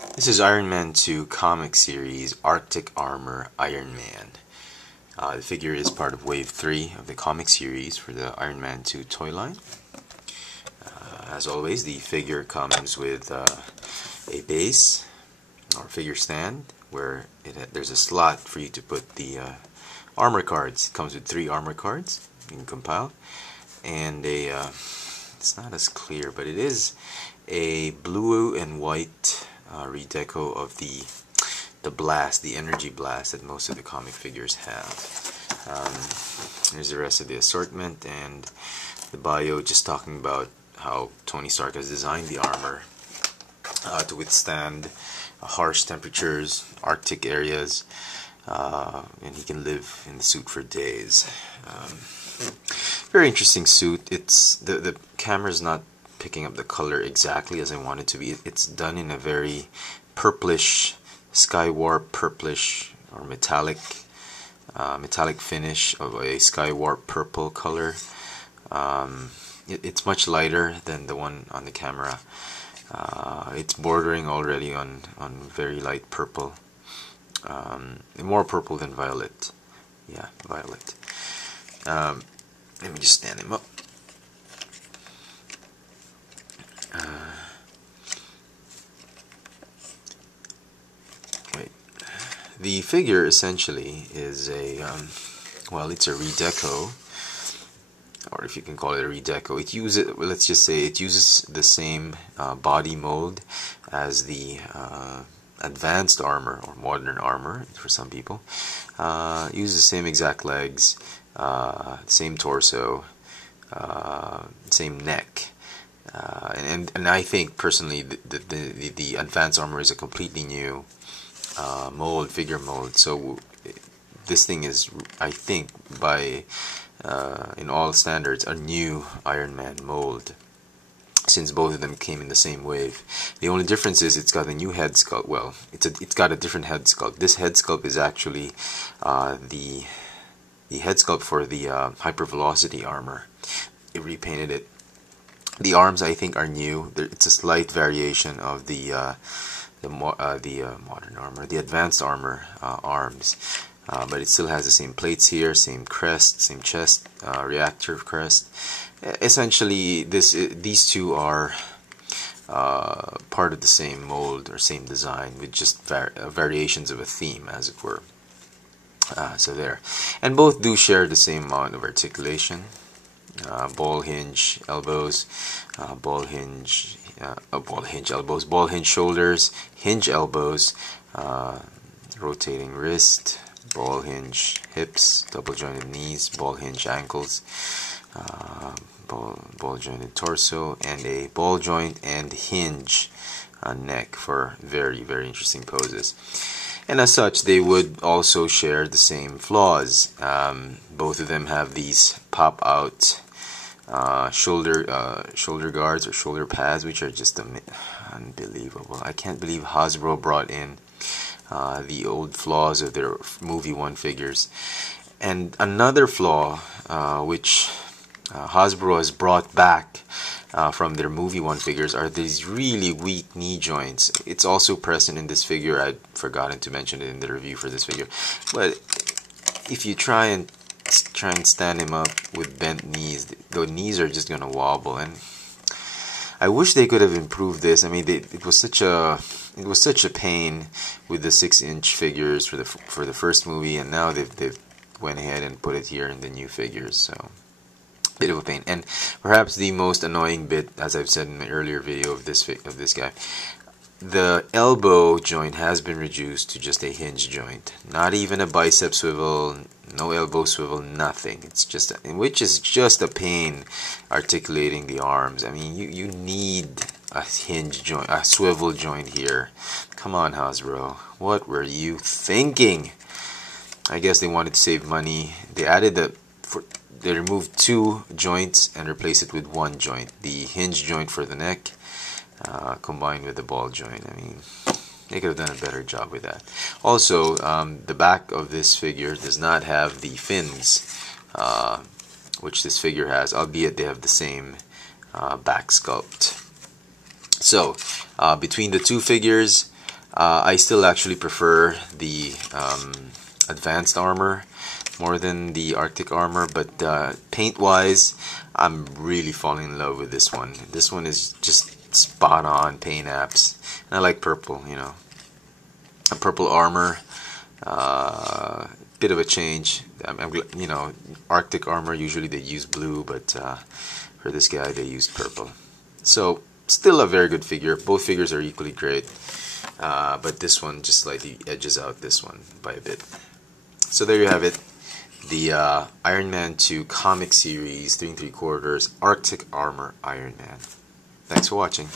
This is Iron Man 2 comic series Arctic Armor Iron Man. The figure is part of Wave 3 of the comic series for the Iron Man 2 toy line. As always, the figure comes with a base or figure stand where there's a slot for you to put the armor cards. It comes with 3 armor cards you can compile, and it's not as clear, but it is a blue and white redeco of the blast, the energy blast that most of the comic figures have. Here's the rest of the assortment and the bio, just talking about how Tony Stark has designed the armor to withstand harsh temperatures, Arctic areas, and he can live in the suit for days. Very interesting suit. It's the camera's not picking up the color exactly as I want it to be. It's done in a very purplish, skywarp purplish or metallic finish of a skywarp purple color. It's much lighter than the one on the camera. It's bordering already on very light purple, more purple than violet. Yeah, violet. Let me just stand him up. The figure essentially is well, it's a redeco, or if you can call it a redeco. Let's just say it uses the same body mold as the advanced armor or modern armor for some people. Uses the same exact legs, same torso, same neck. And I think personally the advanced armor is a completely new mold, figure mold. So this thing is, I think, by in all standards, a new Iron Man mold, since both of them came in the same wave. The only difference is it's got a new head sculpt. Well, it's got a different head sculpt. This head sculpt is actually the head sculpt for the hypervelocity armor. It repainted it. The arms, I think, are new. It's a slight variation of the modern armor, the advanced armor arms, but it still has the same plates here, same crest, same chest, reactor crest. Essentially, these two are part of the same mold or same design, with just variations of a theme, as it were. So there, and both do share the same amount of articulation. Ball hinge elbows, ball hinge elbows, ball hinge shoulders, hinge elbows, rotating wrist, ball hinge hips, double jointed knees, ball hinge ankles, ball jointed torso, and a ball joint and hinge neck for very, very interesting poses. And as such, they would also share the same flaws. Both of them have these pop-out shoulder guards or shoulder pads, which are just unbelievable. I can't believe Hasbro brought in the old flaws of their movie 1 figures. And another flaw which Hasbro has brought back from their movie 1 figures are these really weak knee joints. It's also present in this figure. I'd forgotten to mention it in the review for this figure. But if you try and stand him up with bent knees, the knees are just gonna wobble. And I wish they could have improved this. I mean, it was such a pain with the 6-inch figures for the first movie, and now they've went ahead and put it here in the new figures. So bit of a pain. And perhaps the most annoying bit, as I've said in my earlier video of this guy, the elbow joint has been reduced to just a hinge joint. Not even a bicep swivel, no elbow swivel, nothing. It's just which is just a pain articulating the arms. I mean, you need a hinge joint, a swivel joint here. Come on, Hasbro, what were you thinking? I guess they wanted to save money. They added they removed 2 joints and replaced it with 1 joint. The hinge joint for the neck, combined with the ball joint. I mean, they could have done a better job with that. Also, the back of this figure does not have the fins, which this figure has, albeit they have the same back sculpt. So, between the two figures, I still actually prefer the advanced armor more than the Arctic armor, but paint wise I'm really falling in love with this one. This one is just spot on paint apps, and I like purple, you know, a purple armor. Bit of a change. You know, Arctic armor usually they use blue, but for this guy they used purple. So still a very good figure. Both figures are equally great, but this one just slightly edges out this one by a bit. So there you have it, the Iron Man 2 comic series 3 3/4 Arctic armor Iron Man. Thanks for watching.